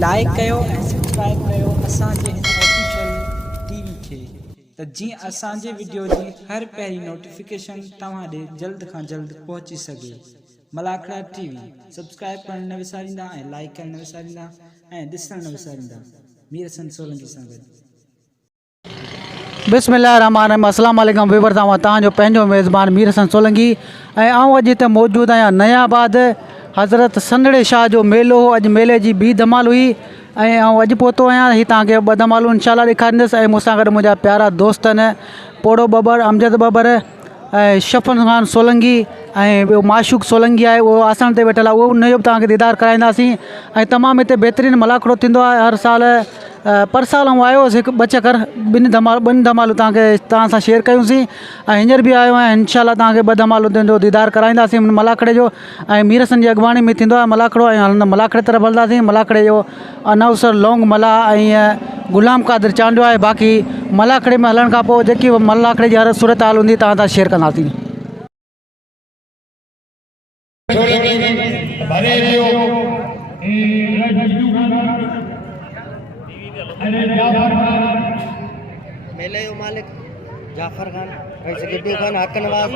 Like कयो ऐं subscribe कयो असांजे हिन ऑफिशियल टीवी खे त जीअं असांजे वीडियो जी हर पहिरीं नोटिफिकेशन तव्हां ॾे जल्द खां जल्द पहुची सघे। मलाखड़ा टीवी सब्सक्राइब करण न विसारींदा ऐं लाइक करण न विसारींदा ऐं ॾिसण न विसारींदा। मीर हसन सोलंकी सां गॾु। बिस्मिल्लाहिर्रहमानिर्रहीम। अस्सलाम वालेकुम व्यूअर, तव्हांजो पंहिंजो मेज़बान मीर हसन सोलंकी ऐं आउं अॼु हिते मौजूदु आहियां नयाबाद हज़रत संदड़े शाह जो मेलो। अॼु मेले जी ॿी धमाल हुई ऐं आउं अॼु पहुतो आहियां। हीअ तव्हांखे ॿ धमालूं इंशाल्लाह ॾेखारींदुसि ऐं मूंसां गॾु मुंहिंजा प्यारा दोस्त आहिनि पोड़ो बबर, अमजद बबर ऐं शफ़न ख़ान सोलंकी ऐं ॿियो माशूक सोलंकी आहे, उहो आसन ते वेठल आहे। उहो उनजो बि तव्हांखे दीदार कराईंदासीं ऐं तमामु हिते बहितरीनु मलाखड़ो थींदो आहे हर साल। पर साल आउं आयो हुउसि हिकु ॿ चकर, ॿिनि धमालूं तव्हां सां शेयर कयूंसीं ऐं हींअर बि आयो आहियां। इंशाल्लाह तव्हांखे ॿ धमालूं जो दीदार कराईंदासीं मलाखड़े जो। ऐं मीर हसन जी अॻवानी में थींदो आहे मलाखड़ो ऐं हलंदा मलाखड़े तरफ़ हलंदासीं। मलाखड़े जो अनाउंसर लौंग मला ऐं गुलाम कादिर चांडियो आहे। बाक़ी मलाखड़े में हलण खां पोइ जेकी मलाखड़े जी हर सूरत हाल हूंदी तव्हां सां शेयर कंदासीं। मेले जो मालिक जाफर खान, गिड्डू खान, हक नवाज,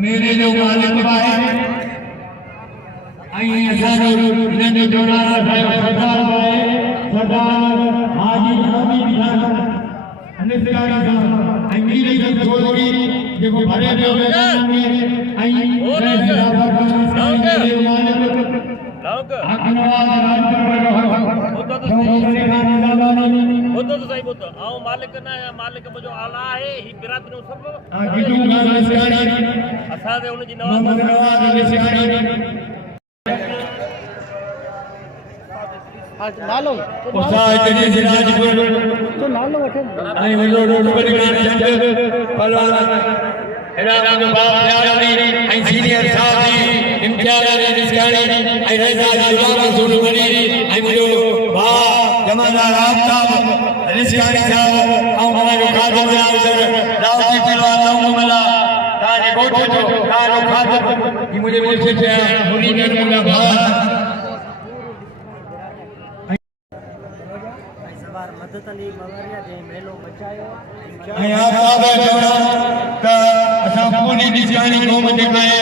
मेले जो मालिक आहे ऐं असांजो हिननि जो जोड़ार सरदार आहे, सरदार हाजी हमीद खान अनिसगारी साहब ऐं मीर हसन सोलंकी जेको भरे पियो मैदान में ऐं जाफर खान मेले जो मालिक हक नवाज तो सही बोलतो आओ मालिक ना मालिक जो आला है ही बिरादरी सब गिड्डू खान अनिसगारी असा दे उन जी मोहम्मद नवाज अनिसगारी नालो उस्ताद जदी सिराजपुर तो नालो वठो ऐं मुंहिंजो रोडबड़ीगार चंद पहलवान एड़ा मुंहिंजो बाप प्यार अली ऐं सीनियर साहब जी इम्तियाज़ अली निसगानी ऐं रज़ा गुलाम सोलंकी ऐं मुंहिंजो भाउ जमादार आफ्ताब निसगानी साहब ऐं मुंहिंजो खादम नाज़र रावती पहलवान लौंगमला तव्हांजे ॻोठ जो तव्हांजो खादम ही मुंहिंजे मुल्क जा मुरीद मुंहिंजा भाउ मदद अली बवरिया जे मेलो बचायो ऐं आफ्ताब दौरान त असां पूरी निसगानी क़ौम जेका आहे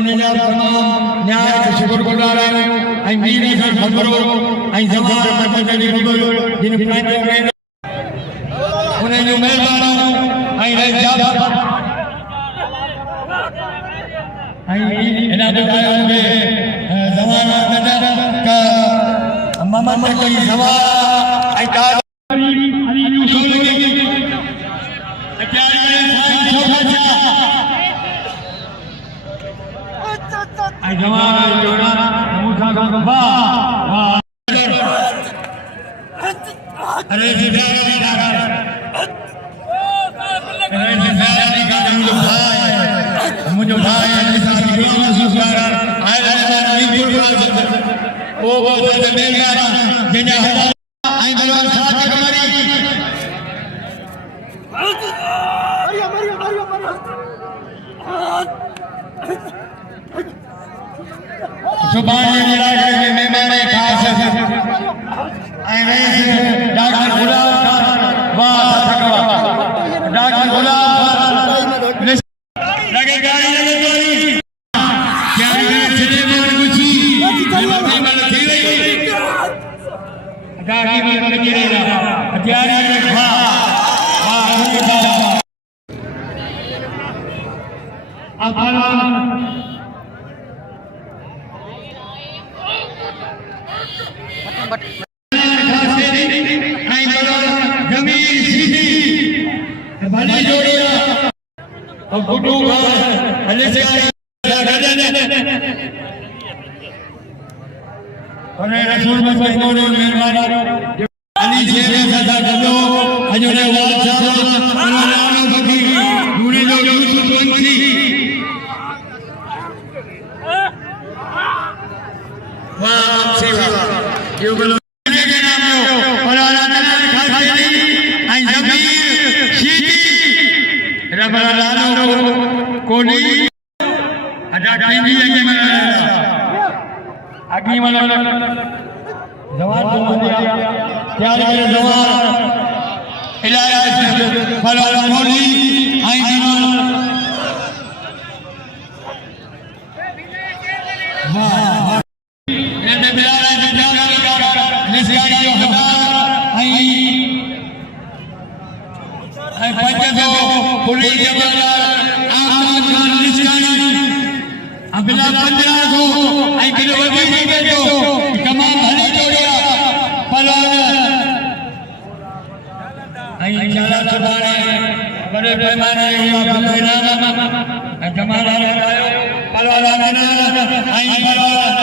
उनजा तमामु न्याय जो शुक्रगुज़ार आहियूं ऐं मीर हसन ख़बरो ऐं ज़मान मदद अली बबर जिन पंहिंजे उन्हनि जूं महिरबानियूं ऐं जाफर ऐं हिन ॿुधायो मूंखे ज़मान मदद का मोहम्मद कोई सवाल ऐं मुझे भाई सुभाणे इलाके में मेहमान खास ऐं रईस डॉक्टर गुलाम खान वाह डॉक्टर गुलाम लगे गाड़ी लगे गाड़ी क्या सिरे में गुची में थी रही गाड़ी में गिरेगा हथियार में वाह अब गुड्डू खान रसूल अली शेर सादा गलो अजने वाल साहब कोहली अजा टीवी आगे में आगे वाला जवान तो दिया क्या है जवान इलाया फला कोहली आई वाह ये बिलारा निशानी जो आई पंचो पुलिस जवान आसमान खान निशानी अबला 1500 आई किलो वधी नहीं बेटो तमाम भली जोड़िया पलवान आई इंशाल्लाह सुभाणे बड़े पैमाने हुआ इनाम जमाला लगायो पलवान आई पलवान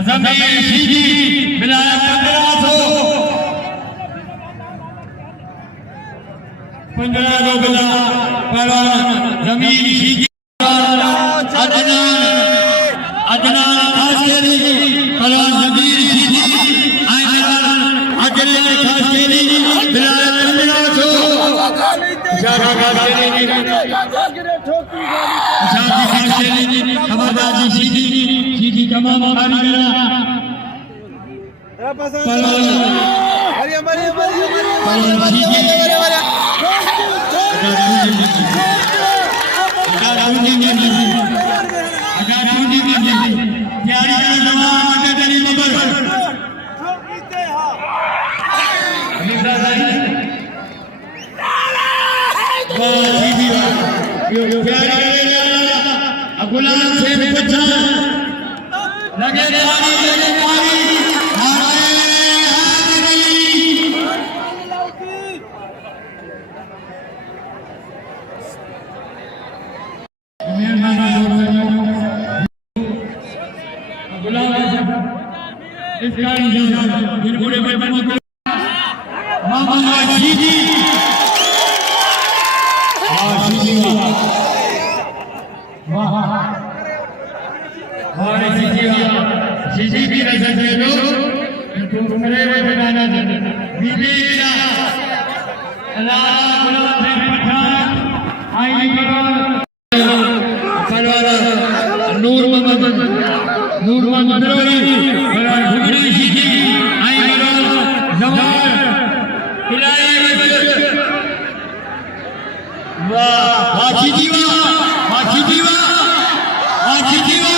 अजमी सीधी बिलाया 1500 बिला पलवान जमीन सीधी अदनान खासकेरी पलवान जमीन सीधी आई अजरे खासकेरी बिलाया 1500 इशारा खासकेरी शादी खासकेरी खबरदार सीधी सीधी तमाम हमारी पलवान गुलाम से बचा लगे सीधी की नजर दे लो तो मेरे बनाना बीबी अल्लाह गुलाम से पठान आई पलवान नूर मोहम्मद रोही पलवान घुगरी सीधी आई जवान इलाही वाह हाथी जीवा हाथी जीवा हाथी जीवा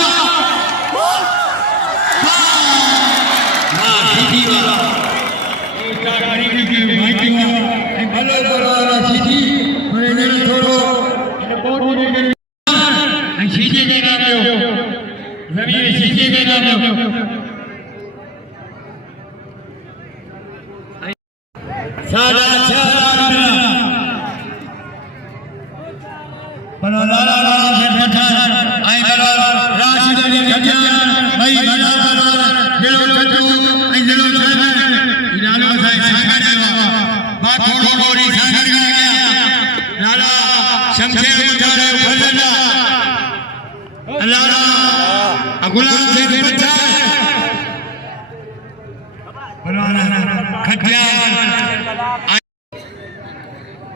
गुलाम से बचा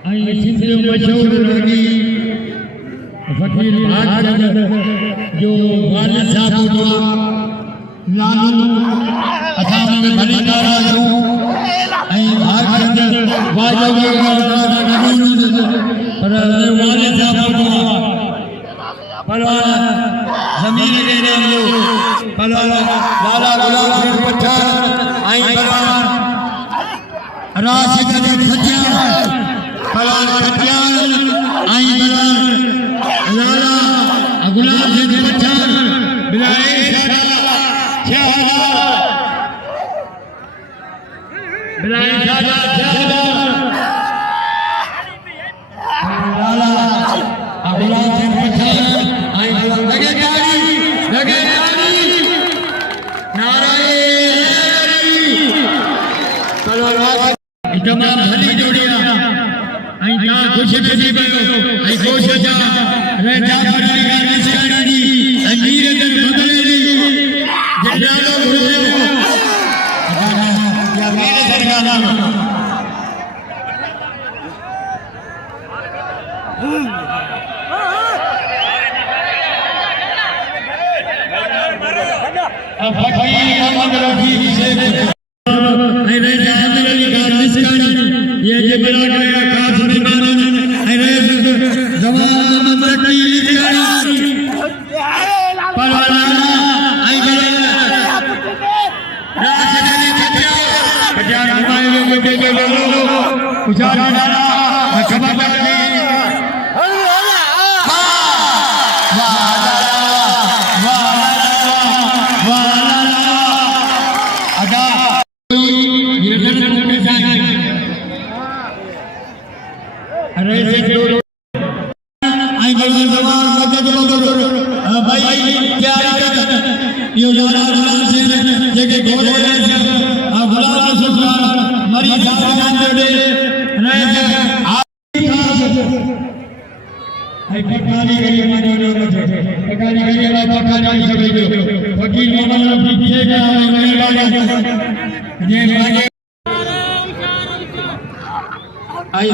आई सिंधु मशहूर रही फकीर भागचंद जो वालिद साहब जो लालू असाम में भली तारा जो आई भागचंद वाजब पर वालिद साहब जो पलवान जमीन के नाम जो पलवान लाला गुलाम सिंह पठान आई पलवान राशिद खटिया पलवान खटिया आई पलवान लाला गुलाम सिंह पठान बिलाए बिलाए लाला गुलाम सिंह पठान आई लगे गाड़ी तमाम भली जोड़िया आई जा खुश खुशी बनो आई कोशिश रे जाफर की निशानी अमीर दर बदलेली जलालो गुरु या मेरे सरकार नाम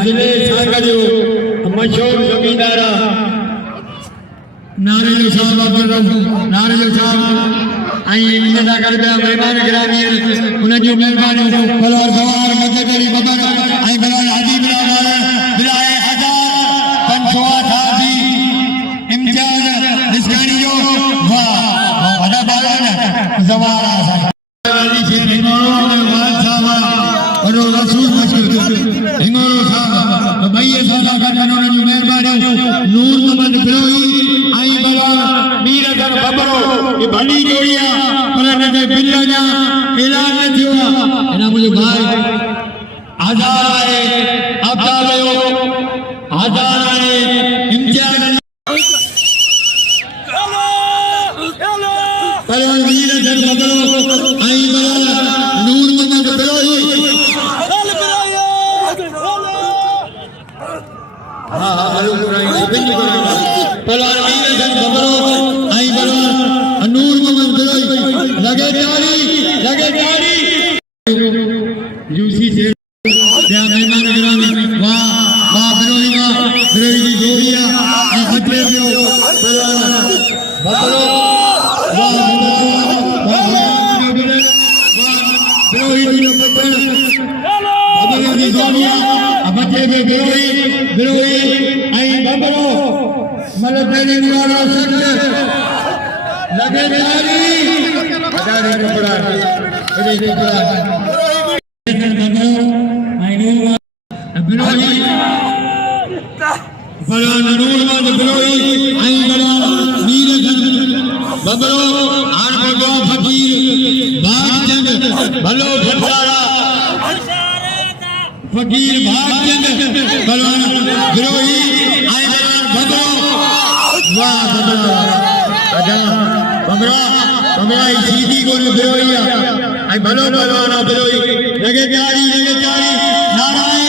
जिले सागर जो मशहूर जमींदार नारेल साहब नारेल साहब इन सां गॾु ॿिया महिमान गिरामी उन्हनि जूं महिरबानियूं फलवार सवार मदद अली बबर ऐं फलवार हाजी बिलाए हजार पंचोआ साहबी इम्तियाज निस्कानी जो वाह वॾा ॿार सवार अली शेख हिंगोरो वाल साहब और रसूल मशहूर हिंगोरो साहब भई साहब गॾु उन्हनि जूं महिरबानियूं नूर मोहम्मद बिलोई आई बला मीर कर बबरो ये भली जोड़िया पर ने बिल्ला जा ऐलान न थियो एना मुझे भाई आजाद आए अब्दाल आयो आजाद आए इम्तियाज पर मीर कर बबरो आई बला नूर मोहम्मद बिलोई हां हेलो कुराई बिल्ली कुराई पर मीर कर बबरो आई बला नूर मोहम्मद बिलोई लगे ताली यूसी से क्या मेहमान गिरामी वाह वाह बिलोई की जोड़िया और खतरे में बबरो वाह बिलोई की बबरो की जोड़िया अब बच्चे में बिलोई आई बबरो मतलब तेरे निवाला सकते लगे ताली कपड़ा फकीर भागचंद बलवान गिरोही आई बबरो वाह बबरो अजा बबरो बबरो सीधी को गिरोही आई भलो बलवान गिरोही लगे ताली नारायण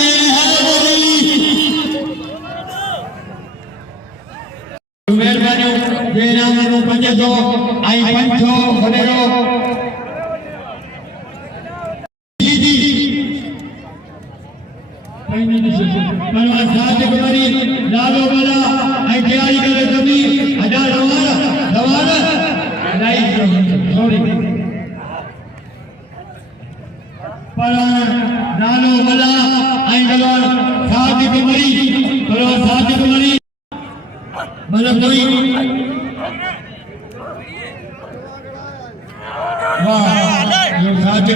मेहरबानी जे नाम को 500 आई 500 बनेरो बलवान साहब कुमारी लालो वाला आई तैयारी करे सभी हजार सवार सॉरी बलवान लालो वाला आई बलवान साहब कुमारी बलवान साहब कुमारी मतलब कोई वाह जो साहब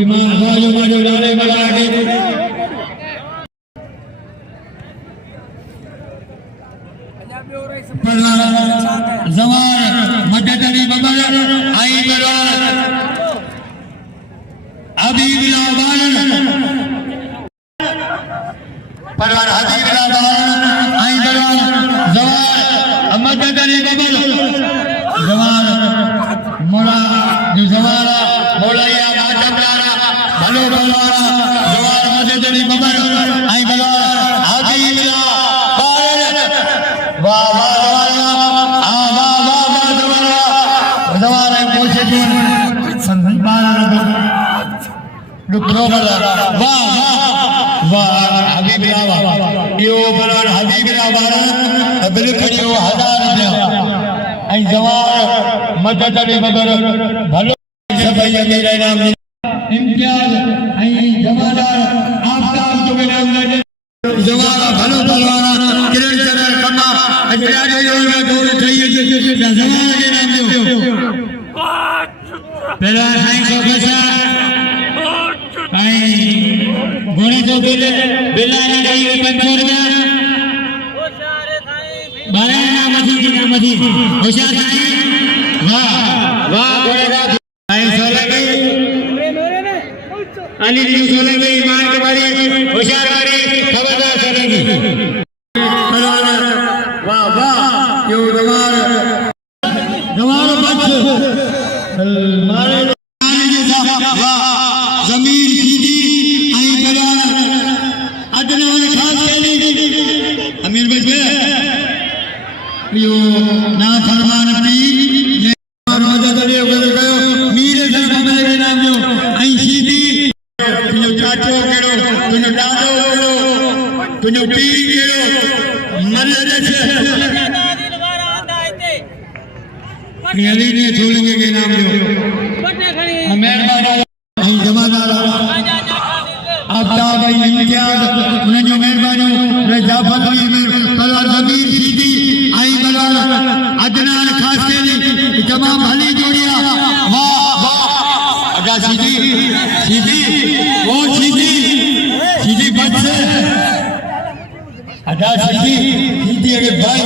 ईमान वाजो वाजो लाले वाला के जवान मदद अली बबर आई बलवान हबीब लाबान परवान हबीब लाबान आई बलवान जवान मदद अली बबर जवान मोला जो जवान मोलाया मातमलारा भलो बलवान जवान मदद अली बबर आई बलवान हबीब लाबान वाह हबीब यो बलवान हबीब बिल खड़ियो 1000 रुपया ऐं जवान मदद अली बबर भलो सभई मेरा नाम इम्तियाज ऐं जमादार आफताब जो मेरा जवान भलो बलवान किरण चंद्र कमा अजराजे जो दूर थई जवान के नाम जो पहला साईं को बसा आई घोड़े तो बिल्ला ने गई 500 रुपया बारह ना मधी होशियार साईं वाह वाह घोड़े का साईं सोलंकी अली जी सोलंकी ईमान के बारी होशियार बारी खबरदार सोलंकी वाह वाह यो गवार बच मारे जमीर सीधी आई बलवान अदनान खास केली अमीर बच यो ना फरमान पी रोजा दरियो कयो मीर सन खबर नाम जो आई सीधी तुझो चाचो केड़ो तुझो दादो केड़ो तुझो पीर केड़ो मदद अली ने छोलेंगे के नाम जो मेहरबान आई जमादार आफ्ताब आई इम्तियाज उन्हें जो मेहरबानी जाफर भाई बला जमीर सीधी आई बला अदनान खासेली तमाम भली जोड़िया वाह वाह अगा सीधी वो सीधी बच अगा सीधी अगे भाई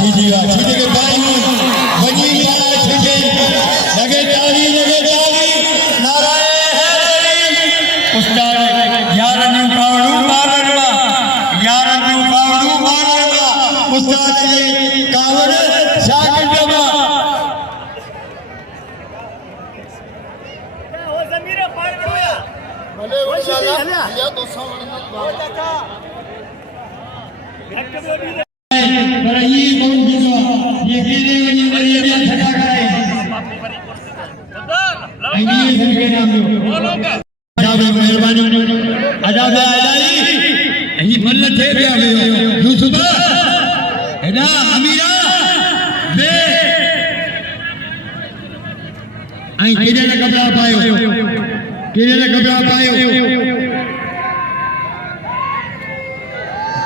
सीधी के भाई बनी वाला सीधे लगे ताली नारायण है उस्ताद यारन पावड़ू मारना उस्ताद ये कावड़ शागिर्द जमा वो जमीर पार गया भले इंशाल्लाह या 200 पर ये कौन दिसो ये केने वनी वरी ये छटा कराई आई ये नाम जो आजाद मेहरबानी आजाद आजादी ही मल्ल थे पिया यूसुफ एना अमीरा बे आई केने कपड़ा पायो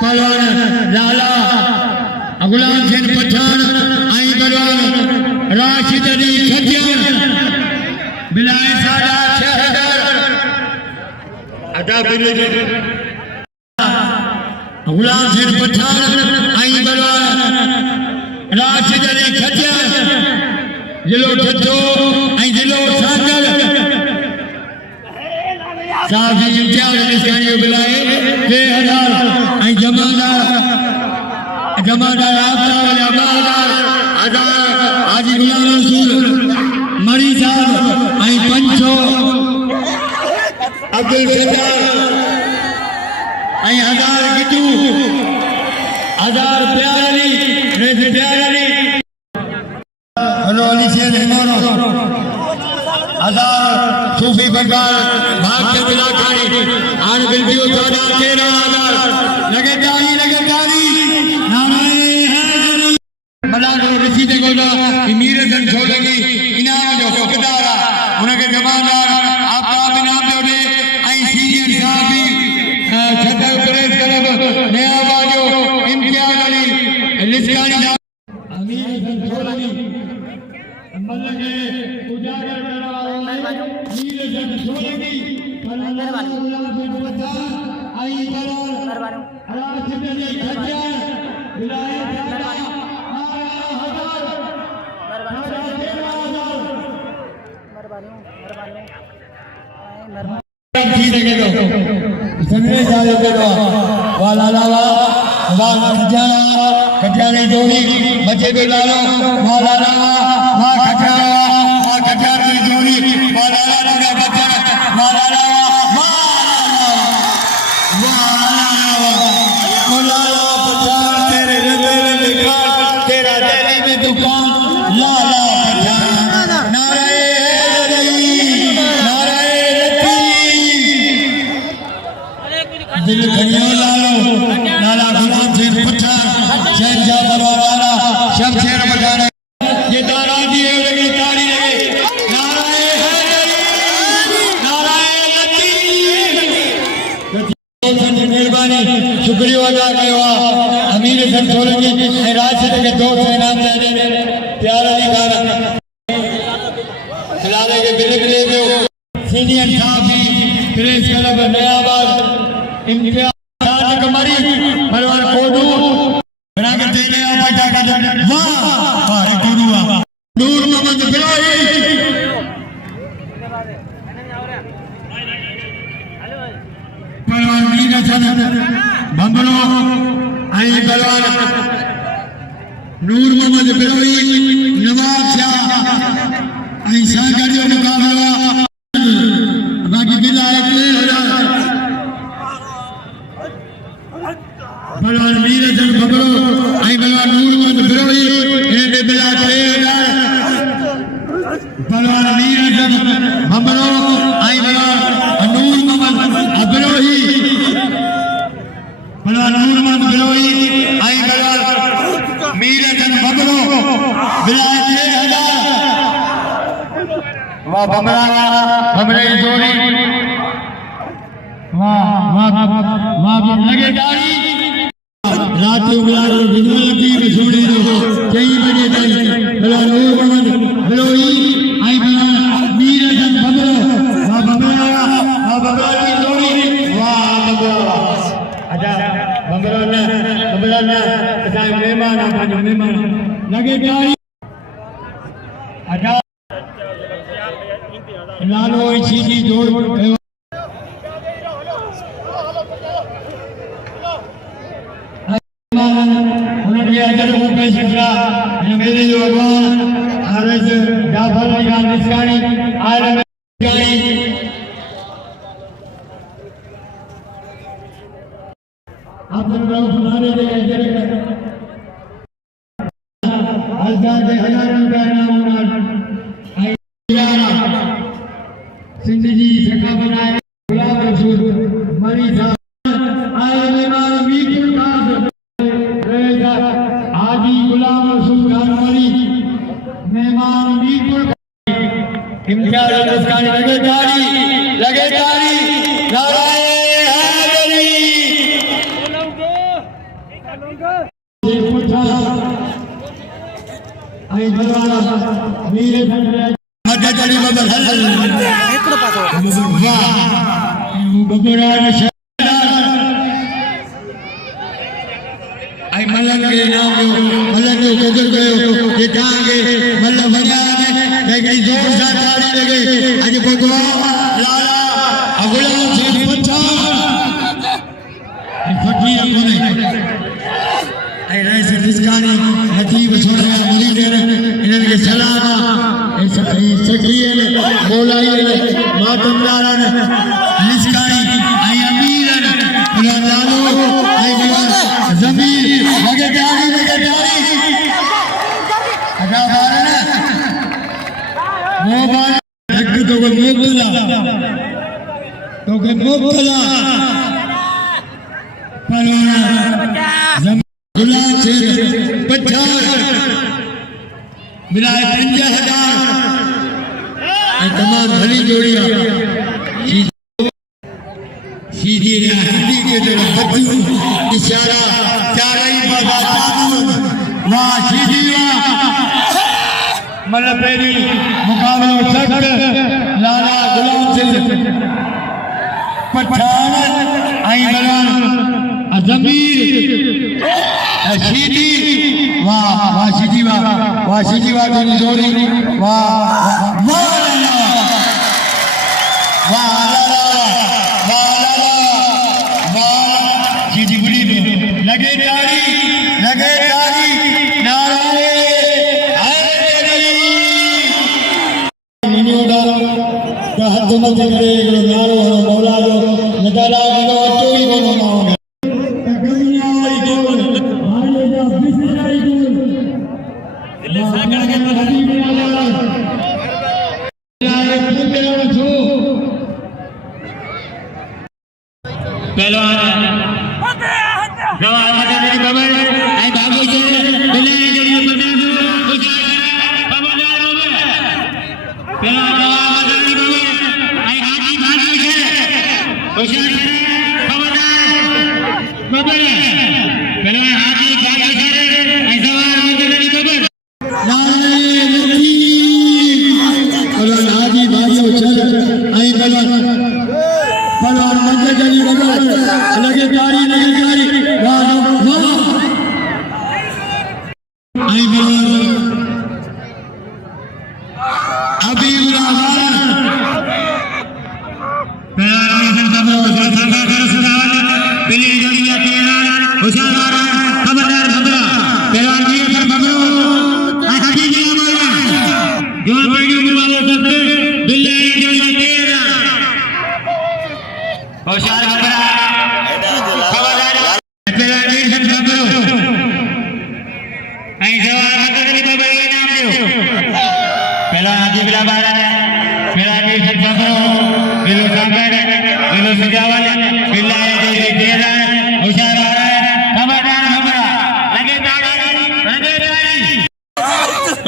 पहलवान लाला गुलाम सिंह पठान आई बलवान राशिद अली खजियान बिलाए सादा शहर अदा बिले गुलाम सिंह पठान आई बलवान राशिद अली खजियान जिलो ठठो आई जिलो सागल साफी इम्तियाज निशानी बिलाए 2000 आई जमादार आपका वाला बाजार आजार हाजी गुलाम रसूल मरी साहब आई 500 अब्दुल सत्तार आई 1000 गिट्टू 1000 प्यार अली अली से रहमानो 1000 सूफी बरकार भाग के बिला खानी आन बिल्डियो 13000 लगे ताली मलाको रसीदे को मीर सन छोलेंगी इनाम जो हकदार उनके जमादार आपका इनाम जो दे आई सीनियर साहब भी छतर प्रेस क्लब नया बाजो इम्तियाज अली लिस्कानी अमीर सन छोलेंगी मल्लके उजागर करवाओ मीर सन छोलेंगी आई बरार राशिद अली खजियान बिलाए खटियाने जोड़ी बच्चे भी डालो खटियाने जोड़ी तेरा दिल्ली में दुकान लाला दिल खड़ियों लाला गुलाम सिंह पठान शहनशाह बलवाला शमशेर बजाना ये दारा दिए लगे ताली लगे नारायण मेहरबानी शुक्रिया अदा कयो अमीर सन छोलेंगी राशिद के दोस्त इनाम दे प्यार अली खान इम्तियाज कमरी पहलवान कोडू बना के देने आ बैठा कर वाह वाह कोडू नूर मोहम्मद बिलाई पहलवान मीना चंद बंबरो आई पहलवान नूर मोहम्मद बिलाई नवाब शाह आई सागरियो मुकाबला बाकी विधायक पहलवान मीना चंद बंबरो आई पहलवान नूर मोहम्मद बिलाई इन्हें बिला 3000 पहलवान मीना चंद बंबरो आई पहलवान नूर मोहम्मद बिलाई पहलवान नूर मोहम्मद बिलाई आई पहलवान मीरा चंद बंबरो बिला 3000 वाह बमरा हमरे जोड़ी वाह वाह वाह लगे गाड़ी रात उजाड़ बिजली की जोड़ी दो 6 बजे तक पहलवान नूर मोहम्मद बिलाई आई पहलवान मीरा चंद बंबरो वाह बमरा की जोड़ी वाह बमरा आजा बमरा ने कदाई मेहमान आ पंहिंजो मेहमान लगे गाड़ी आजा लालो सीधी जोड़ कयो उनके अजर को पेश किया मेरे जो अगवान आरएस जाफर अली खान निस्कानी आलम निस्कानी आपने लोग सुनाने दे अजर हजार के हजारों का नाम सिंध जी सखा बनाए गुलाब रसूल मरी साहब आए मेहमान मीरपुर खास हाजी गुलाम रसूल खान मरी मेहमान मीरपुर इम्तियाज हिंदुस्तानी लगे गाड़ी नारायण हैदरी आई बलवाना मीरे मध्य चली बबर हिकिड़ो पासो वाह बबरा आई मलन के नाम जो मलन जो गुजर गयो ये तांगे मल्ल वजा ने कई जोर सां ताड़ी लगे अज भगवा लाला अगुला से पछा आई फकीर कोने आई रईस निस्कानी नजीब सोनिया मुरीद इन्हनि खे सलाम ऐ सखीअ मौलाई मातमदार निस्कानी आई अमीर लालो आई ज़मीर लगे गाड़ी अगा बारन मोबाइल हक तो मोकला पहलवान गुलाम से पछाड़ मिलाए 5000 तमाम भली जोड़िया सीधी हड्डी के तरफ बच्चू इशारा चाराई बाबा वाह सीधी वाह मल पेरी मुकाबलो सख्त लाला गुलाम सिंह पठान आई बलान ज़मीर सीधी वाह सीधी वाह तेरी जोड़ी वाह सीधी बुरी में लगे तारी नारायण हैदरी हाथ में चले नारो मौला जो नदारा को चोरी को बनाओगे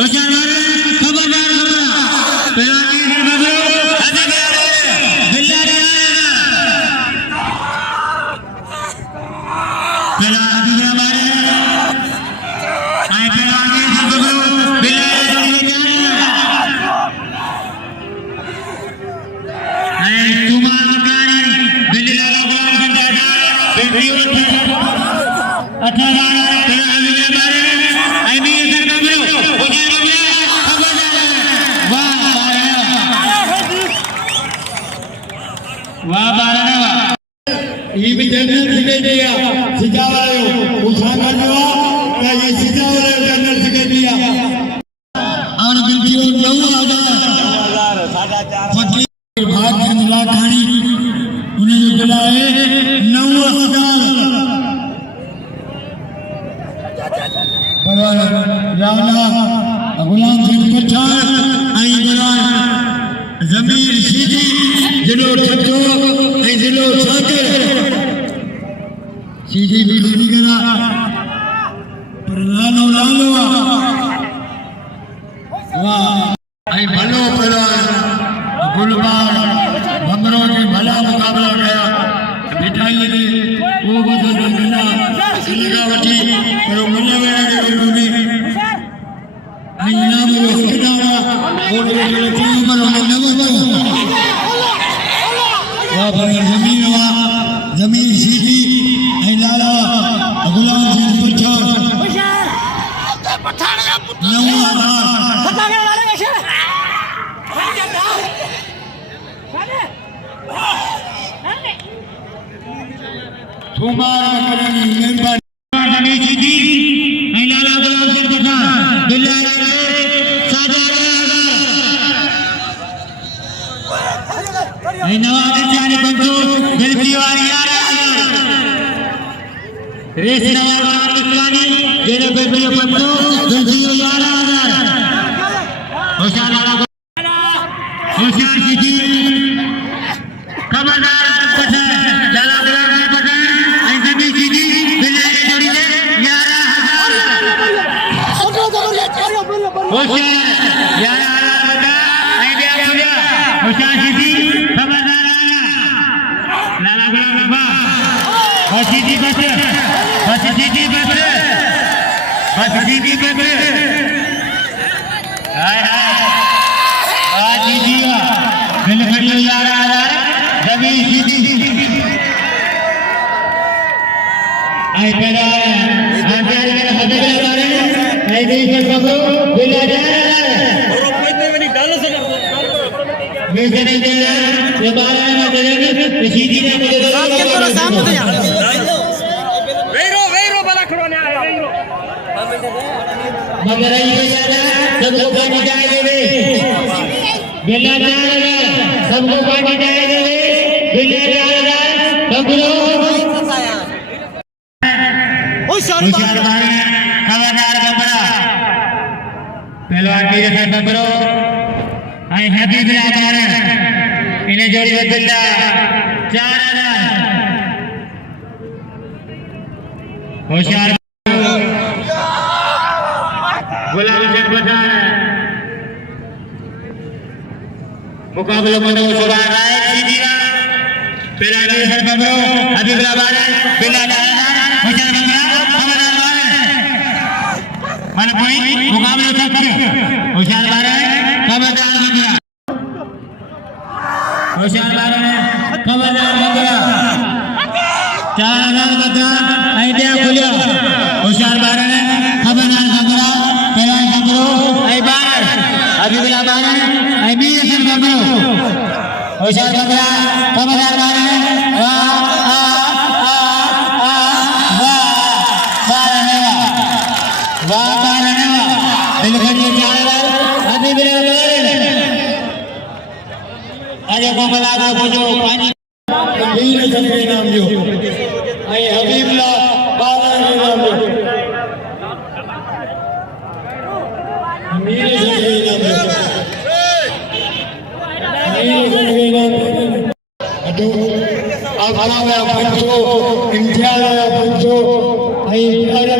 होशियार मारे खबरदार पेलानी है बबरो आगे बिल्ला रे पेला दूसरा मारे आए पेलानी है बबरो बिल्ला आए तुमार गाड़ी बिल्ली लगा गुलाम घंटा बिल्ली 18 ये भी जनरल सिखे दिया सिखावायो उठाना जो का ये सिखावायो जनरल सिखे दिया और गिनती 9000 भाग जनला खानी उन्हें जो बुलाए 9000 परवाना रावला गुलाम सिंह पठान आई गुलाम जमीर सीधी जिलो ठट्टो आई जिलो साकर सीधी भी नहीं करा पर लालो वाह आई भलो परवान गुलबार भमरो ने भला मुकाबला किया मिठाई ने वो बदल मिला सिलगा वठी पर मुन्ने वेला के गुरु आई नाम रो फटावा और रे टीम पर नवो वाह बगर जमीन सीधी ऐ लाला गुलाम सिंह पठान तुम्हारा मेहरबानी जमीन सीधी ऐ लाला गुलाम सिंह पठान बिल्ला ऐ नवाज चारे पंचो दिलप्री वाली रेस नवाज इस्लामी जेने बेबे पंचो दिलप्री 11000 होशियार वाला होशियार सीधी खबरदार पठे लाला गुलाम पठे ऐ जमीन सीधी बिल्ला की जोड़ी में 11000 होशियार 11000 ऐ दिया होशियार सीधी सीधी बस हाय हाय दीदी बिल खड़ी 11000 जमीन सीधी आई पेड़ा अंतर के हदे मारे आई देश को बिल 11000 और कितने में डाल से कर दो मैं नहीं देना ये 12 में देंगे सीधी ने मुझे थोड़ा सामने यार वेरो बला खड़ो ने आया वेरो मगर ये सबको पानी चाहिए वे बिल्ला 4000 सबको पानी चाहिए वे बिल्ला 4000 बबलो होशियार मारे खबरदार बबरा पहलवान की जैसे बबरो आई हबीब मारे इन्हें जोड़ी बिल्ला 4000 होशियार गुलाम सिंह पठान मुकाबला में सुबह राय सीधी पहला हर बबरो हबीब बारे बिल्ला 4000 होशियार बबरा खबरदार मारे मन कोई मुकाबला तक होशियार बारे खबरदार बबरा होशियार बारे खबरदार बबरा 4000 बता आइडिया खुलिया होशियार बारे खबरदार बबरा पहला बबरो आई बार अभी बिला बारे आई भी असर बबरो होशियार बबरा खबरदार बारे वाह बारे दिल खड़ी 4000 अभी बिला बारे अरे को बला को जो पानी वीर संगे नाम जो आई हबीबला बाबा के नाम जो वीर संगे नाम जो वीर संगे नाम अदो अब आया पंचो इंडिया आया पंचो आई अरे